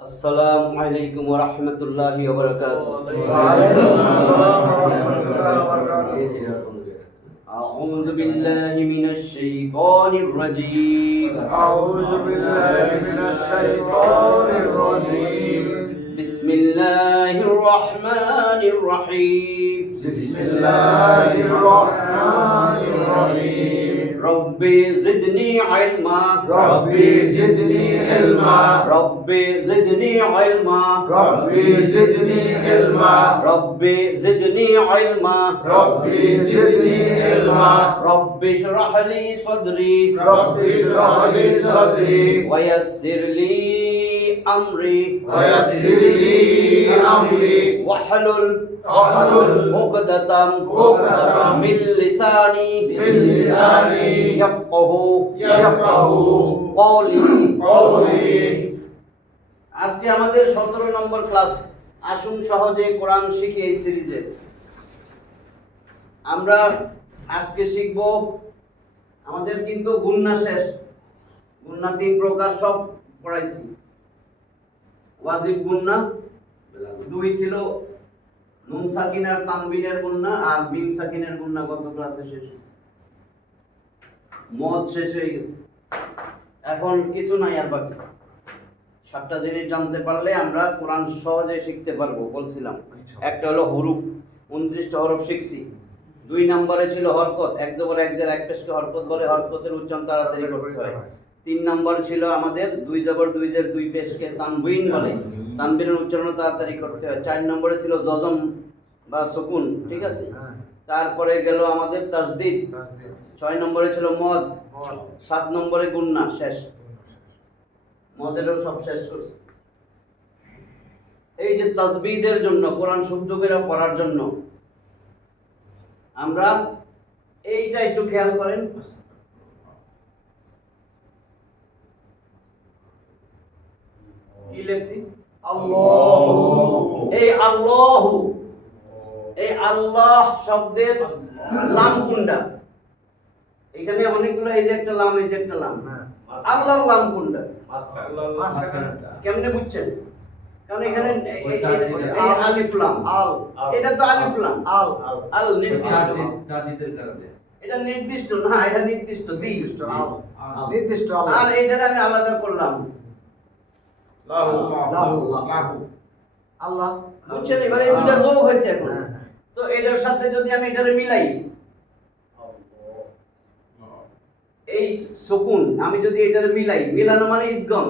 আসসালামু আলাইকুম ওয়া রাহমাতুল্লাহি ওয়া বারাকাতুহু। ওয়া আলাইকুম আসসালাম ওয়া রাহমাতুল্লাহি ওয়া বারাকাতুহু। আউযু বিল্লাহি মিনাশ শাইতানির রাজীম। আউযু বিল্লাহি মিনাশ শাইতানির রাজীম। বিসমিল্লাহির রাহমানির রহিম। বিসমিল্লাহির রাহমানির রহিম। রব্বি জিদনি ইলমা। রব্বি জিদনি ইলমা। রব্বি জিদনি ইলমা। রব্বি জিদনি ইলমা। রব্বি জিদনি ইলমা। রব্বি জিদনি ইলমা। রব্বি ইশরাহ লি সাদরি। রব্বি ইশরাহ লি সাদরি। ওয়া ইয়াসসির লি আমরি। ওয়া ইয়াসসির লি আমরি। ওয়াহলুল উকদাতাম মিন লিসানি ইয়াফকাহু কওলি। আজকে আমাদের 17 নম্বর ক্লাস। আসুন সহজে কোরআন শিখি এই সিরিজে। আমরা আজকে শিখব, আমাদের কিন্তু গুন্না শেষ। গুন্না 3 প্রকার, সব পড়াইছি। ওয়াজিব গুন্না 2 ছিল, নুন সাকিন আর তানবিনের গুন্না, আর মিম সাকিনের গুন্না গত ক্লাসে শেষ হয়েছে। মদ শেষ হয়ে গেছে, এখন কিছু নাই আর বাকি। 7টা জিনিস জানতে পারলে আমরা কোরআন সহজে শিখতে পারবো বলছিলাম। একটা হলো হুরুফ, 29টা হরফ শিখছি। 2 নম্বরে ছিল হরকত, এক জবর এক জের এক পেশকে হরকত বলে, হরকতের উচ্চারণ তাড়াতাড়ি করতে হয়। 3 নম্বর ছিল আমাদের 2 জবর 2 জের 2 পেশকে তানবিন বলে, তানবিনের উচ্চারণ তাড়াতাড়ি করতে হয়। 4 নম্বরে ছিল জজম বা সুকুন, ঠিক আছে। তারপরে গেল আমাদের তাসদীদ। 6 নম্বরে ছিল মদ। 7 নম্বরে গুন্না শেষ। মদেরও সব শেষ করছে। এই যে তাসবিদের জন্য, কোরআন শুদ্ধ করে পড়ার জন্য আমরা এইটা একটু খেয়াল করেন। কি লেখছি? আল্লাহু। এই আল্লাহু, এই আল্লাহ শব্দের লাম কোনটা? এখানে অনেকগুলো, এই যে একটা লাম, এই যে একটা লাম। আল্লাহর লাম কোনটা? কেমনে বুঝছেন? কারণ এখানে এই আলিফ লাম, এটা তো আলিফ লাম। আল নির্দিষ্ট, এটা নির্দিষ্ট না, এটা নির্দিষ্ট নির্দিষ্ট আর এটার আমি আলাদা করলাম আল্লাহ। বুঝছেন? এবারে এই দুটো যোগ হয়েছে এখন। তো এটার সাথে যদি আমি এটারে মিলাই, এই সুকুন আমি যদি এটারে মিলাই, মিলানো মানে ইদগম,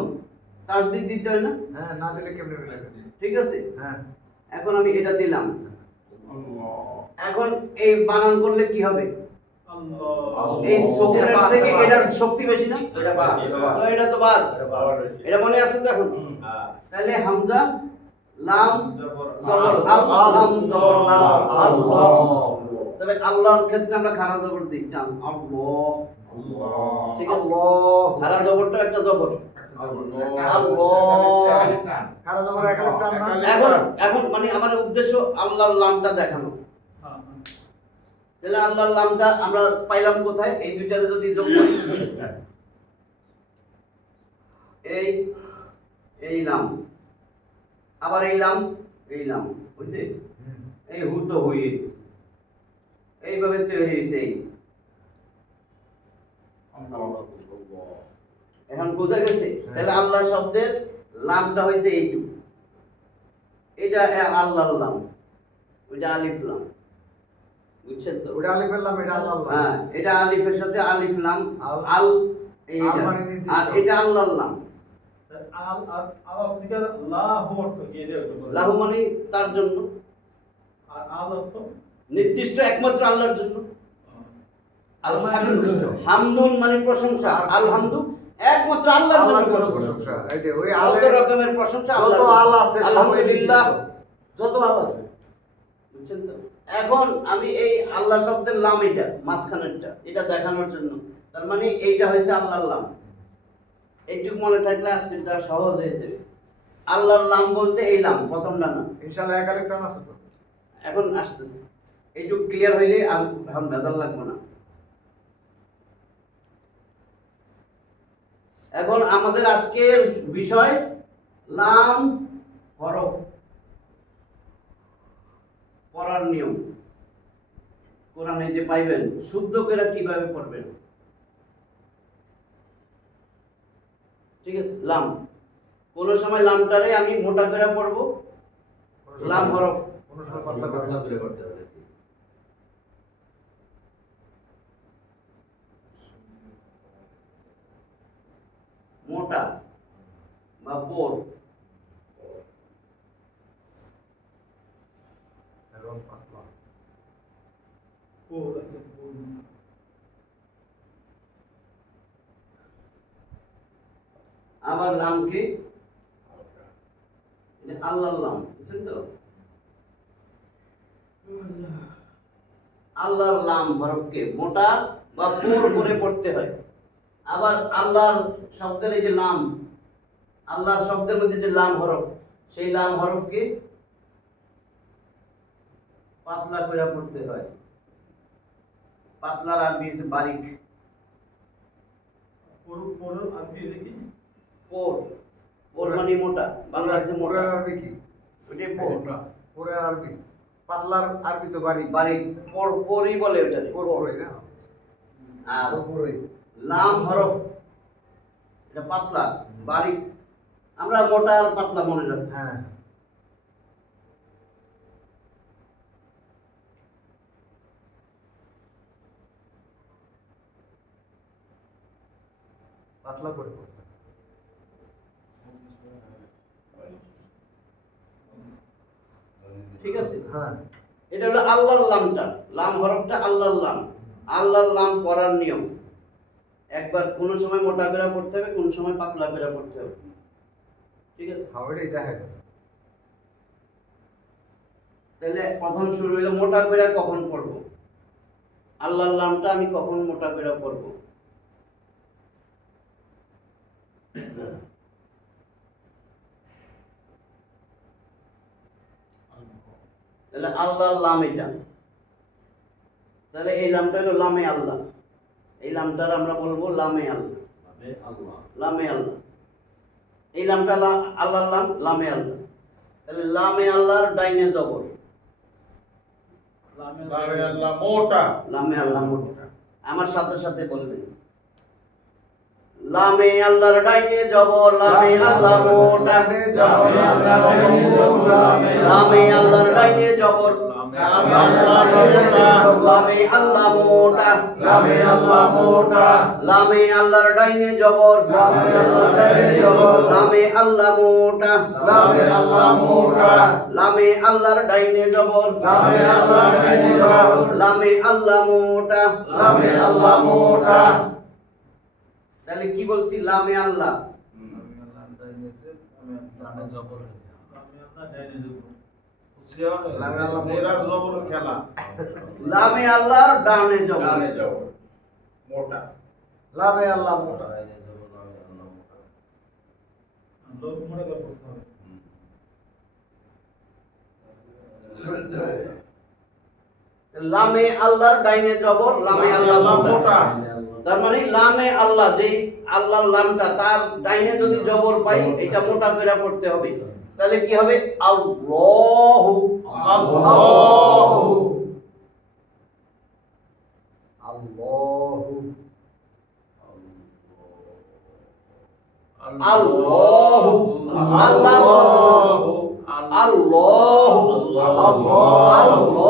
তাসদীদ দিতে হয় না? হ্যাঁ, না দিলে কেমনে মিলাবে? ঠিক আছে। হ্যাঁ, এখন আমি এটা দিলাম, এখন এই বানান করলে কি হবে? এই সুকুনের থেকে এটার শক্তি বেশি না? তো এটা তো বাদ, এটা মনে আছে তো এখন? তাহলে হামজা লাম জবর আল্লাহ, জবর লাম আল্লাহ। তবে আল্লাহর ক্ষেত্রে আমরা খারা জবর দিই, টান আল্লাহ। ঠিক আছে, খারা জবরটা একটা জবর। আল্লাহ খারা জবর একালে টান না। এখন মানে আমার উদ্দেশ্য আল্লাহর লামটা দেখানো। তাহলে আল্লাহর লামটা আমরা পাইলাম কোথায়? এই দুইটারে যদি যোগ করি, এই লাম, আবার এই লাম, এই লাম, বুঝছে? এই হু তো হয়ে এইভাবে তৈরি হয়েছে। এখন বোঝা গেছে? তাহলে আল্লাহ শব্দের লামটা হয়েছে এইটু, এটা আল্লাহর লাম, ওইটা আলিফ লাম। বুঝছেন তো? ওটা আলিফের লাম, এটা আল্লাহর লাম। হ্যাঁ, এটা আলিফের সাথে আলিফ লাম, আল এইটা, মানে নির্দিষ্ট। আর এটা আল্লাহর লাম। আল্লাহ থেকে লাহু অর্থ কি? লাহু মানে তার জন্য, আর আল অর্থ নির্দিষ্ট একমাত্র আল্লাহর জন্য। নির্দিষ্ট। হামদুন মানে প্রশংসা, আর আলহামদু একমাত্র আল্লাহর জন্য প্রশংসা। এইটা ওই যত রকমের প্রশংসা যত আল্লাহর আল জন্য। আছে আলহামদুলিল্লাহ, যত আল আছে। বুঝছেন তো? এখন আমি এই আল্লাহ শব্দের লাম, এটা মাঝখানেরটা, এটা দেখানোর জন্য। তার মানে এইটা হয়েছে আল্লাহর লাম। এইটুকু মনে থাকলে আজকেরটা সহজ হয়ে যাবে। আল্লাহর লাম বলতে এই লাম, প্রথমটা না। ইনশাআল্লাহ একালে টান আছে তো। এখন আসতেছে, এইটুকু ক্লিয়ার হইলে এখন ভেজাল লাগবে না। এখন আমাদের আজকের বিষয় লাম হরফ পড়ার নিয়ম। কোরআনে যে পাইবেন শুদ্ধ করে কিভাবে পড়বেন, ঠিক আছে? লাম কোন সময় লামটারে আমি মোটা করে পড়বো, লাম হরফ কোনো সময় পাতলা করে করতে হবে। মোটা বা পোর, এবং পাতলা। পোর আছে পোর। আবার লামকে আল্লাহর লাম, বুঝছেন তো? আল্লাহর লাম হরফকে মোটা বা পোর করে পড়তে হয়। আবার আল্লাহর শব্দের এই যে লাম, আল্লাহর শব্দের মধ্যে যে লাম হরফ, সেই লাম হরফকে পাতলা করে পড়তে হয়। পাতলার আরবি হচ্ছে বারিক। পোর পোর আরবি দেখি পোর, পোর মানে মোটা, বাংলা হচ্ছে মোটা, পোরের আরবি কি? ওইটাই পোর। পোরের আরবি পাতলার আরবি তো বাড়ি। বারিক, পোর, পোরই বলে ওটারে। পোর পোরই না? আর পোর পোরই। লাম হরফ এটা পাতলা বারিক, আমরা মোটা আর পাতলা মনে রাখি। হ্যাঁ। পাতলা করে পড়তে হবে। ঠিক আছে? হ্যাঁ। এটা হলো আল্লাহর লামটা, লাম হরফটা আল্লাহর লাম। আল্লাহর লাম পড়ার নিয়ম, একবার কোন সময় মোটা করে পড়তে হবে, কোন সময় পাতলা করে পড়তে হবে, ঠিক আছে? ওইটাই দেখা যাবে। তাহলে প্রথম শুরু হইলো মোটা করে কখন পড়বো, আল্লাহর লামটা আমি কখন মোটা করে পড়বো। তাহলে আল্লাহর লাম এটা, তাহলে এই লামটা হলো লামে আল্লাহ। এই লামটার আমরা বলবো লামে আল্লাহ, লামে আল্লাহ। এই লামটা আল্লাহর লাম, লামে আল্লাহ। তাহলে লামে আল্লাহর ডাইনে জবর, লামে লামে আল্লাহ মোটা। লামে আল্লাহ মোটা। আমার সাথে সাথে বলবেন, লামে আল্লাহর ডাইনে জবর, লামে আল্লাহ মোটা, লামে আল্লাহর ডাইনে জবর, লামে আল্লাহ মোটা, লামে আল্লাহ মোটা, লামে আল্লাহর ডাইনে জবর, লামে আল্লাহর ডাইনে জবর, লামে আল্লাহ মোটা, লামে আল্লাহ মোটা, লামে আল্লাহর ডাইনে জবর, লামে আল্লাহর ডাইনে জবর, লামে আল্লাহ মোটা। লামে আল্লাহ মোটা। তাহলে কি বলছি? লামে আল্লাহ, লামে আল্লাহ ডাইনে জবর। লামে আল্লাহ জেরার জবর খেলা। লামে আল্লাহর ডানে জবর, ডানে জবর মোটা। লামে আল্লাহ মোটা। লোক মোটা করে পড়তে হবে। লামে আল্লাহর ডাইনে জবর, লামে আল্লাহ মোটা। মোটা। তার মানে লামে আল্লাহ, যেই আল্লাহর লামটা তার ডাইনে যদি জবর পাই, এটা মোটা করে পড়তে হবে। তাহলে কি হবে? আল্লাহু, আল্লাহু, আল্লাহু, আল্লাহু, আল্লাহ, আল্লাহু, আল্লাহু,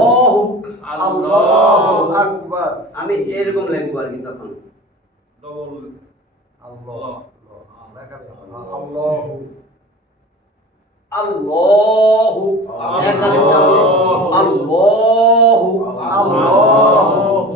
আল্লাহু আকবার। আমি এরকম লিখবো আর কি তখন। ডবল আল্লাহ, আল্লাহু, আল্লাহু, আল্লাহু, আল্লাহু,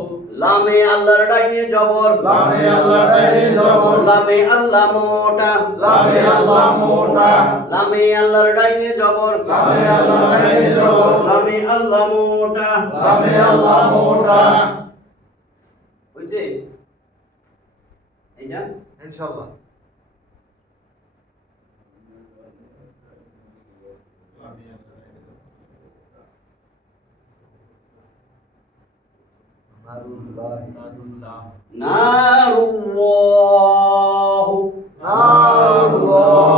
লামে আল্লাহর ডাইনে জবর, লামে আল্লাহর ডাইনে জবর, লামে আল্লাহ মোটা, লামে আল্লাহ মোটা, লামে আল্লাহর ডাইনে জবর, লামে আল্লাহর ডাইনে জবর, লামে আল্লাহ মোটা। লামে আল্লাহ মোটা। বুঝছে এইটা? ইনশাআল্লাহ। নারুল্লাহ, নারুল্লাহু, নারুল্লাহ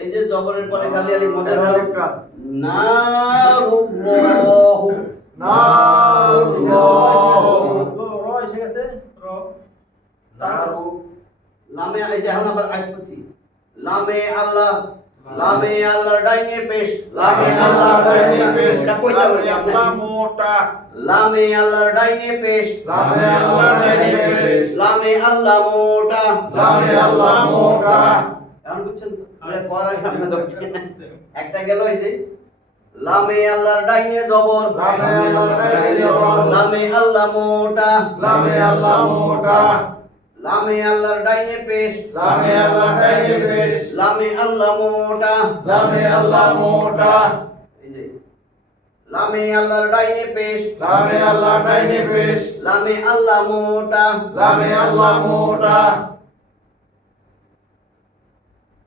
এই যে জবরের পরে খালি আলি মদের হরফ আলিফটা নারুল্লাহ নারুল্লাহ র এসে গেছে র নারু লামে এই যে এখন আবার আসতেছি লামে আল্লাহ ডাইনে পেশ লামে আল্লাহ ডাইনে পেশ এটা কইতা বলি আল্লাহ মোটা লামে আল্লাহ ডাইনে পেশ লামে আল্লাহ ডাইনে পেশ লামে আল্লাহ মোটা লামে আল্লাহ মোটা এখন বুঝছেন তো এটা করা সামনে দেখছেন একটা গেল এই যে লামে আল্লাহ ডাইনে জবর লামে আল্লাহ ডাইনে জবর লামে আল্লাহ মোটা লামে আল্লাহ মোটা লামে আল্লাহ ডাইনে পেশ লামে আল্লাহ ডাইনে পেশ লামে আল্লাহ মোটা লামে আল্লাহ মোটা এই যে লামে আল্লাহ ডাইনে পেশ লামে আল্লাহ ডাইনে পেশ লামে আল্লাহ মোটা লামে আল্লাহ মোটা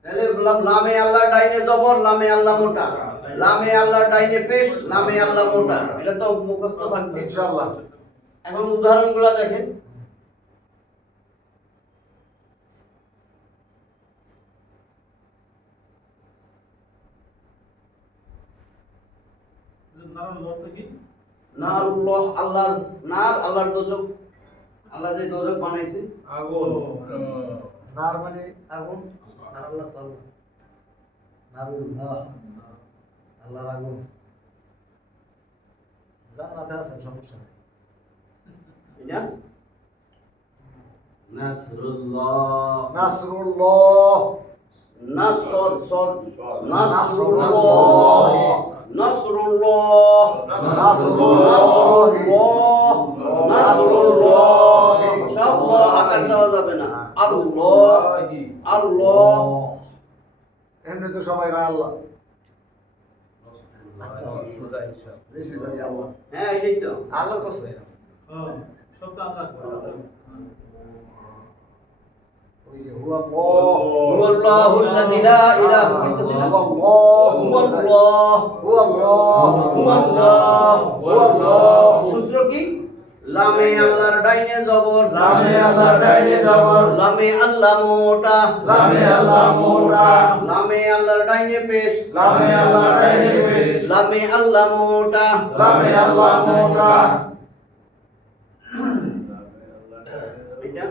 তাহলে লামে আল্লাহ ডাইনে জবর লামে আল্লাহ মোটা লামে আল্লাহ ডাইনে পেশ লামে আল্লাহ মোটা এটা তো মুখস্থ থাকবে ইনশাআল্লাহ এখন উদাহরণগুলো দেখেন নারুল লর্স কি নারুল্লাহ আল্লাহর নার আল্লাহর দোজক আল্লাহ যে দোজক বানাইছে আগুন নার মানে আগুন আর আল্লাহ তো আল্লাহ নারুল্লাহ আল্লাহর আগুন জান্নাতে আছেন সমস্যা নেই এটা নাসরুল্লাহ নাসরুল্লাহ নাসর সদ নাসরুল্লাহ নাসরুল্লাহ নাসরুল্লাহ নাসরুল্লাহ সব ল আকার দেওয়া যাবে না আল্লাহ আল্লাহ এমনি তো সবাই গায় আল্লাহ বেশিরভাগই আল্লাহ হ্যাঁ এটাই তো আল্লাহর কাছে হ্যাঁ সব তো আল্লাহ করে ওই যে হুয়া আল্লাহ হুয়াল্লাহুল্লাযী লা ইলাহা ইল্লা হুয়াল্লাহ হুয়াল্লাহ সূত্র কি লামে আল্লাহর ডাইনে জবর লামে আল্লাহর ডাইনে জবর লামে আল্লাহ মোটা লামে আল্লাহ মোটা লামে আল্লাহর ডাইনে পেশ লামে আল্লাহর ডাইনে পেশ লামে আল্লাহ মোটা লামে আল্লাহ মোটা এটা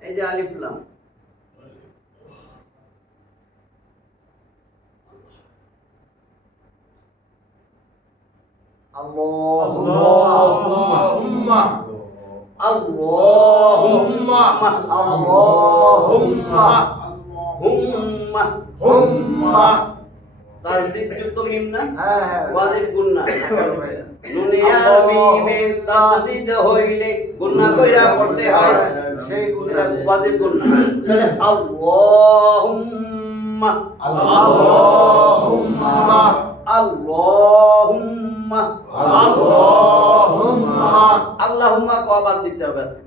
এই যে আলিফ লাম আল্লাহুম্মা আল্লাহুম্মা আল্লাহুম্মা হুম্মা হুম্মা তাসদীদ যুক্ত মিম না হ্যাঁ হ্যাঁ ওয়াজিব গুন্না নুনে আর মিমে তাসদীদ হইলে গুন্না কইরা পড়তে হয় সেই এটা গুণটা ওয়াজিব গুন্না তাহলে আল্লাহুম্মা আল্লাহুম্মা আল্লাহুম্মা আল্লাহুম্মা আল্লাহুম্মা কবার দিতে হবে আজকে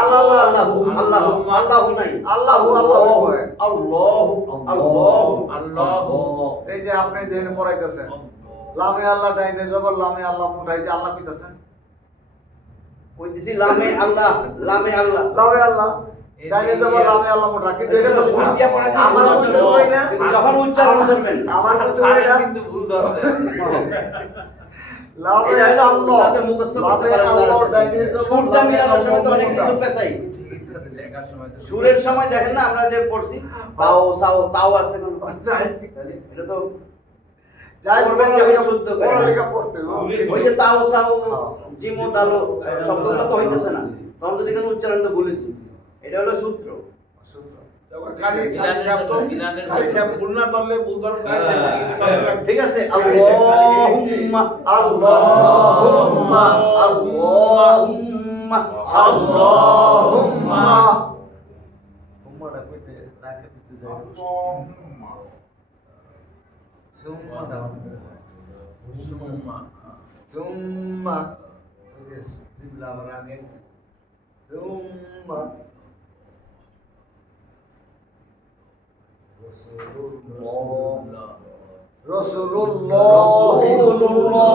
আল্লাহ আল্লাহু আল্লাহু আল্লাহু নাই আল্লাহু আল্লাহু কয়। আল্লাহু আল্লাহু আল্লাহু এই যে আপনি যেখানে পড়াইতেছেন লামে আল্লাহ ডাইনে জবর লামে আল্লাহ মোটা এই যে আল্লাহ কইতাছেন কইতেছি লামে আল্লাহ লামে আল্লাহ লামে আল্লাহ ডাইনে জবর লামে আল্লাহ মোটা কিন্তু এটা তো শুরু দিয়া পড়ে দিই, আমার মুখস্থ মধ্যে কই না যখন উচ্চারণ করবেন আমার কাছে এটা কিন্তু ভুল ধরছে লামে এটা আল্লাহ যাতে মুখস্থ করতে লামে পারেন আল্লাহ ডাইনে জবর সুরটা মিলানোর সময় তো অনেক কিছু পেছাই লেখার সময় তো সুরের সময় দেখেন না আমরা যে পড়ছি তাও সাও তাও আছে কোন নাই তাহলে এটা তো যাই করবেন করবেন যখন শুদ্ধ করে। পড়ালেখা পড়তে হবে। ওই যে তাও সাও জিমো দালো শব্দগুলো তো হইতেছে না তখন যদি কোনো উচ্চারণ তো বলেছি এটা হলো সূত্র সূত্র। খালি শব্দ খালি শব্দ ভুল না করলে ভুল ধরুন ঠিক আছে আল্লাহুম্মা আল্লাহুম্মা আল্লাহুম্মা আল্লাহুম্মা হুম্মাটা কইতে রাখে দিতে যাই হুম্মাটা হুম্মা ওই যে জিবলা আবার আগে হুম্মা রাসূলুল্লাহ রাসূলুল্লাহ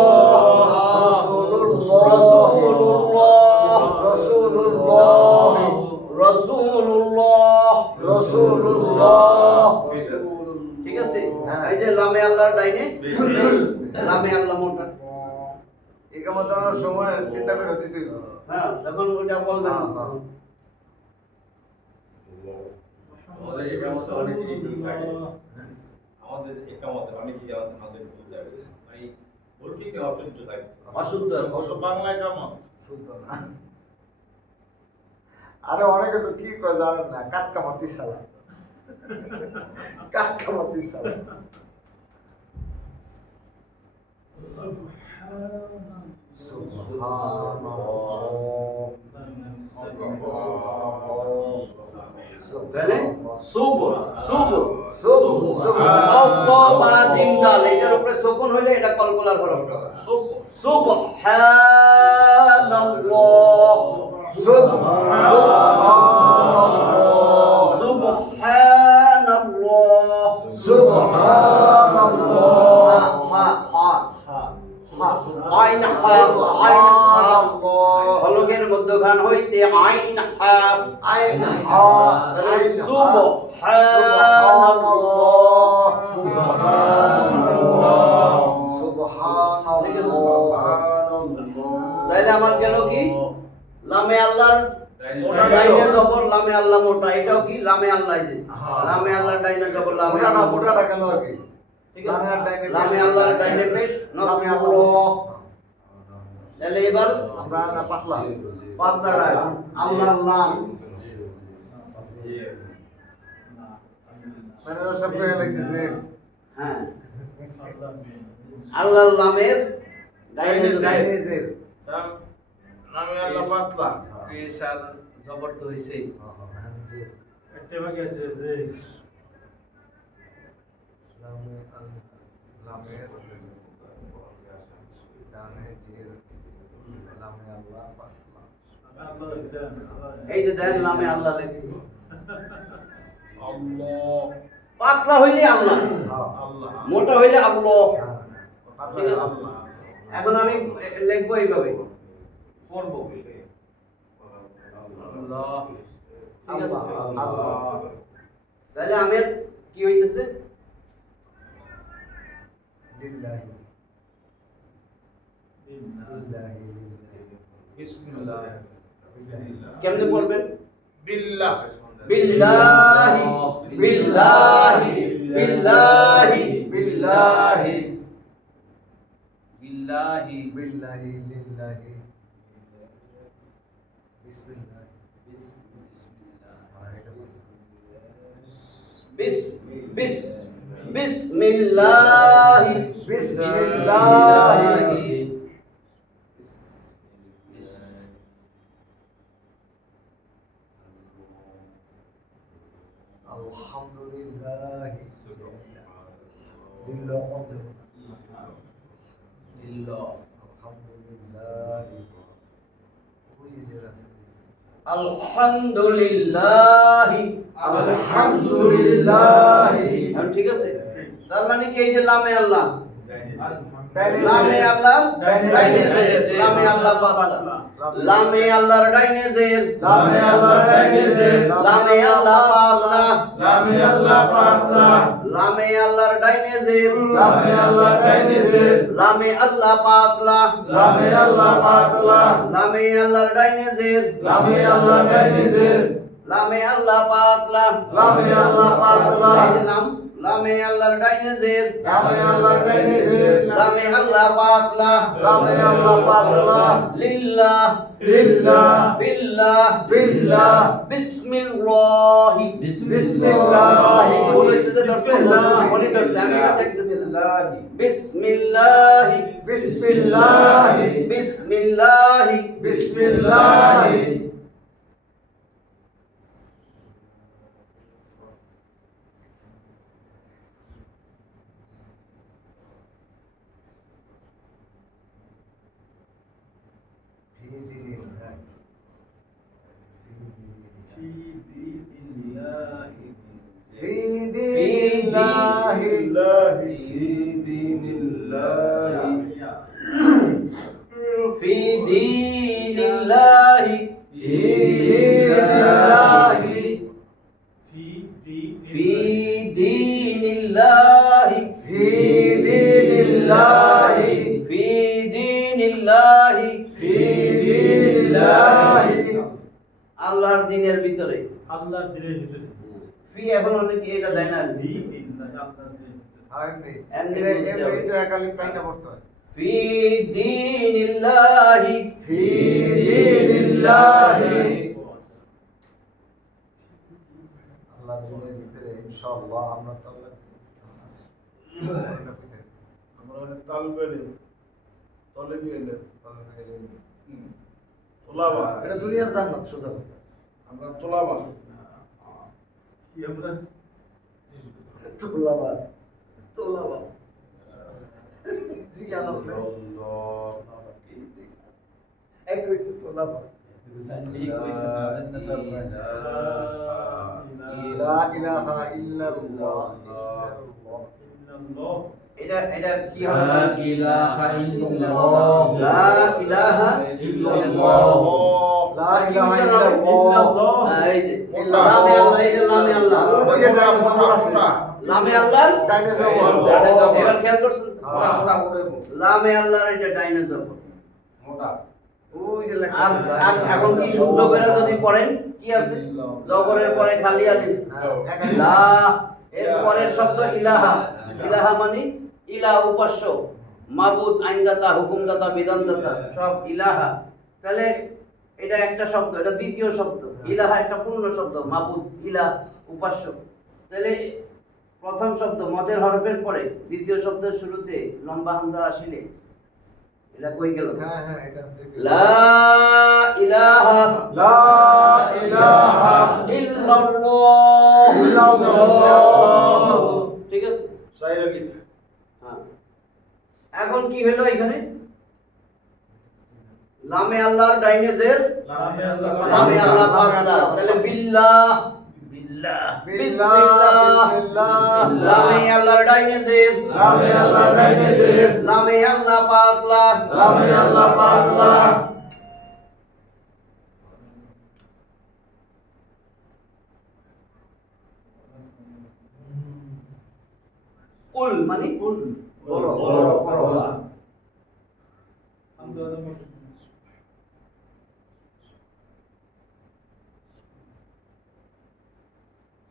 রাসূলুল্লাহ রাসূলুল্লাহ রাসূলুল্লাহ। রাসূলুল্লাহ। ঠিক আছে, হ্যাঁ। এই যে লামে আল্লাহর ডাইনে লামে আল্লাহ মোটা। ইকামত দেওয়ার সময় চিন্তা করে দিতে হইব। হ্যাঁ, যখন ওটা বলবেন হ্যাঁ, হ্যাঁ। আমাদের একামতে অনেকেরই ভুল থাকে। আমাদের একামতে অনেকেরই আমাদের ভুল থাকে। মানে ভুল থেকে অশুদ্ধ থাকে। অশুদ্ধ। বাংলা একামত। শুদ্ধ না। আরে অনেকে তো কি কয় জানেন না, কাটকামাতি সালা। কাটকামাতি সালা। তাহলে সুব সুব সুবহানাল্লাহ। অফ বা জিম দাল এটার উপরে সুকুন হইলে এটা কলকলার হরফ। সুবহানাল্লাহ। সুবহানাল্লাহ। সুবহানাল্লাহ। সুবহানাল্লাহ। হা হা হা হা আইন হা আইন হা হলকের মধ্যখান হইতে আইন হা আইন হা আইন হা। সুবহানাল্লাহ। সুবহানাল্লাহ। সুবহানাল্লাহ। তাইলে আমার গেল কি লামে আল্লাহর মোটা ডাইনে জবর লামে আল্লাহ মোটা, এটাও কি লামে আল্লাহ যে হ্যাঁ। লামে আল্লাহর ডাইনে জবর লামে মোটাটা আল্লাহ মোটাটা কেন আর কি? ঠিক আছে, লামের ডাইনে লামে পেশ। আল্লাহর ডাইনে পেশ লামে নসরুল্লাহ। তাহলে এবার আমরা না পাতলা। পাতলাটা আল্লাহর নাম মানে ওরা সব কয়ে লাগছে যে হ্যাঁ আল্লাহর নামের ডাইনে ডাইনে যে নামে আল্লাহ পাতলা। পেশার জবর তো হইছেই। একটা বাকি আছে যে লামে লামের ডানে যে লামে আল্লাহ পাতলা। আল্লাহ লিখছেন এই যে দেন নামে আল্লাহ লিখছি। আল্লাহ পাতলা হইলে আল্লাহ, আল্লাহ মোটা হইলে আল্লাহ। পাতলা ঠিক আছে। আল্লাহ। এখন আমি লিখবো এইভাবে পড়বো আল্লাহ ঠিক আছে। আল্লাহ। তাহলে আমের কি হইতেছে লিল্লাহি লিল্লাহি বিসমিল্লাহ কেমনে পড়বেন বিল্লাহ বিল্লাহি বিল্লাহি বিল্লাহি বিল্লাহি বিল্লাহি বিল্লাহি লিল্লাহি বিসমিল্লাহ বিস বিস বিসমিল্লাহি বিসমিল্লাহি আলহামদুলিল্লাহি লিল্লাহ লিল্লাহ আলহামদুলিল্লাহি বুঝি যে আছে আলহামদুলিল্লাহি আলহামদুলিল্লাহি এখন ঠিক আছে, তার মানে কি এই যে লামে আল্লাহ ডাইনে লামে আল্লাহ ডাইনে ডাইনে জের, জের, লামে আল্লাহ পাতলা লামে আল্লাহর ডাইনে জের লামে আল্লাহ ডাইনে যে লামে আল্লাহ পাতলা লামে আল্লাহ পাতলা লামে আল্লাহর ডাইনে জের লামে আল্লাহ ডাইনে যে লামে আল্লাহ পাতলা লামে আল্লাহ পাতলা লামে আল্লাহর ডাইনে জের লামে আল্লাহ ডাইনে যে লামে আল্লাহ পাতলা লামে আল্লাহ পাতলা এই যে নাম লামে আল্লাহর ডাইনে জের লামে আল্লাহ ডাইনে যে লামে আল্লাহ পাতলা লামে আল্লাহ পাতলা লিল্লাহ লিল্লাহ বিল্লাহ বিল্লাহ বিসমিল্লাহ বিসমিল্লাহ বলেছে যে ধরছে মনে ধরছে আমি এটা দেখতেছিলাম বিসমিল্লাহ বিসমিল্লাহ বিসমিল্লাহ বিসমিল্লাহ في دين الله في دين الله في دين الله আল্লাহর দিনের ভিতরে। আল্লাহর দিনের ভিতরে ফি এখন অনেকে এটা দেয় না। দিন দিন না আল্লাহর দিনের ভিতরে আর এমনি এমনি এটা বুঝতে হবে। এটা একালি টাইনা পড়তে হয় ফি দীনিল্লাহি ফি দীনিল্লাহি আল্লাহর দিনের ভিতরে ইনশাআল্লাহ আমরা তাআলা আমরা মানে তালবেলে তলেবি এলেন তোলাবা এটা দুনিয়ার জান্নাত সোজা কথা আমরা তোলাবা কি আমরা তোলাবা তোলাবা জি আলো এক কইছে তোলাবা লা ইলাহা ইল্লাল্লাহ ইন্নাল্লাহ এটা কি হবে? লা ইলাহা ইল্লাল্লাহ লা ইলাহা ইল্লাল্লাহ। লা ইলাহা ইল্লাল্লাহ। এই যে লামে আল্লাহ, এটা লামে আল্লাহ। ওই যে ডাইনে জবর আছে লামে আল্লাহ ডাইনে জবর এবার খেয়াল করছেন? মোটা, লামে আল্লাহর এটা ডাইনোসর। ওই যে লেখা আর আছে এখন কি শুদ্ধ করে যদি পড়েন কি আছে? জবরের পরে খালি আলিফ। লা এর পরের শব্দ ইলাহা। ইলাহা মানে ইলাহ, উপাস্য, মাবুদ, আইনদাতা, হুকুমদাতা, বিধানদাতা, সব ইলাহা। তাহলে এটা একটা শব্দ, এটা দ্বিতীয় শব্দ। ইলাহা একটা পূর্ণ শব্দ, মাবুদ, ইলাহ, উপাস্য। তাহলে প্রথম শব্দ মদের হরফের পরে দ্বিতীয় শব্দের শুরুতে লম্বা হামজা আসিলে এটা কই গেল? হ্যাঁ হ্যাঁ এটা দেখি লা ইলাহা লা ইলাহা ইল্লাল্লাহ। ইল্লাল্লাহ। ঠিক আছে? সাইরা লিখ হ্যাঁ। এখন কি হলো এখানে? লামে আল্লাহর ডাইনে জের, লামে আল্লাহ লামে আল্লাহ পাতলা। তাহলে বিল্লাহ, বিল্লাহ বিসমিল্লাহ। লামে আল্লাহর ডাইনে জের, লামে আল্লাহর ডাইনে জের, লামে আল্লাহ পাতলা, লামে আল্লাহ পাতলা। কুল মানে কুল। বলো বলো আমরা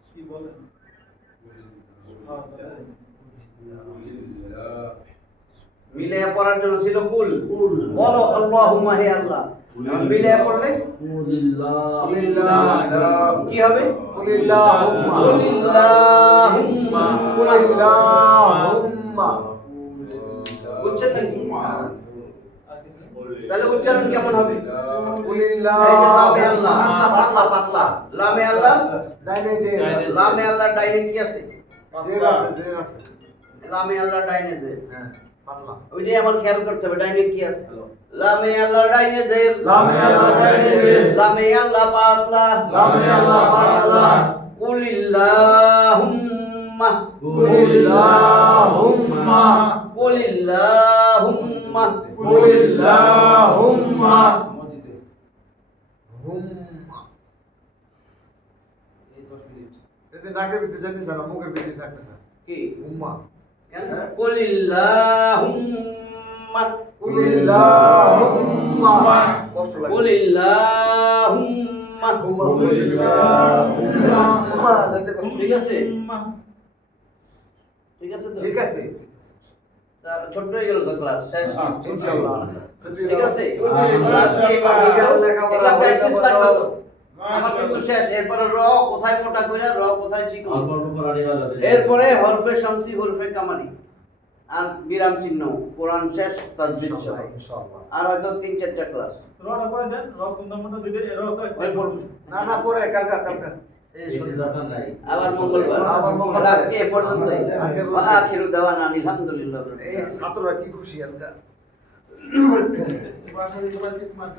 কি বলেন মিলে পড়ার জন্য ছিল কুল। বলো আল্লাহুম্মা, হে আল্লাহ। মিলে পড়লে কি হবে? কুলিল্লাহুম্মা কুলিল্লাহুম্মা। কুলিল্লাহুম্মা বুঝছেন নাকি? আর কিছু তাহলে উচ্চারণ কেমন হবে? কুলিল্লাহ এই যে লামে আল্লাহ পাতলা পাতলা লামে আল্লাহ, ডাইনে জের লামে আল্লাহ ডাইনে কি আছে? জের আছে লামে আল্লাহ ডাইনে জের। হ্যাঁ পাতলা ওইটাই আমার খেয়াল করতে হবে, ডাইনে কি আছে? লামে আল্লাহ ডাইনে জের, লামে আল্লাহ ডাইনে জের, লামে আল্লাহ পাতলা, লামে আল্লাহ পাতলা। কুলিল্লাহুম্মা, কুলিল্লাহুম্মা কুলিল্লাহুম্মা। কুলিল্লাহুম্মা হুম্মা এতে নাকের ভিতরে যাইতেছে না, মুখের ভিতরে থাকতেছে কি? হুম্মা কেন? কুলিল্লাহুম্মা, কুলিল্লাহুম্মা কষ্ট লাগে কুলিল্লাহুম্মা। হুম্মা যাইতে কষ্ট ঠিক আছে? ঠিক আছে তো? ঠিক আছে তা ছোট্ট হয়ে গেল তো ক্লাস শেষ। ইনশাআল্লাহ ঠিক আছে? আল্লাহ। ক্লাস এই লেখাপড়া, এটা প্র্যাকটিস লাগবে তো। মাশাআল্লাহ। আমার কিন্তু শেষ। এরপরে র কোথায় মোটা কইরা, র কোথায় চিকন। এরপরে হরফে শামসি, হরফে কামারি আর বিরাম চিহ্ন, কোরআন শেষ, তাসবিহ সহ। ইনশাআল্লাহ ইনশাআল্লাহ আর হয়তো 3-4টা ক্লাস রটা করে দেন রক কোনটা মোটা দুইটা এরও তো একটা ওই পড়বো। না না পরে কালকা কালকা আবার মঙ্গলবার। আবার মঙ্গলবার। তাহলে আজকে এ পর্যন্তই। আজকে আখিরু দাওয়ানা আলহামদুলিল্লাহ। এই ছাত্ররা কি খুশি আজকে বাসা দিতে পারছি মাত্র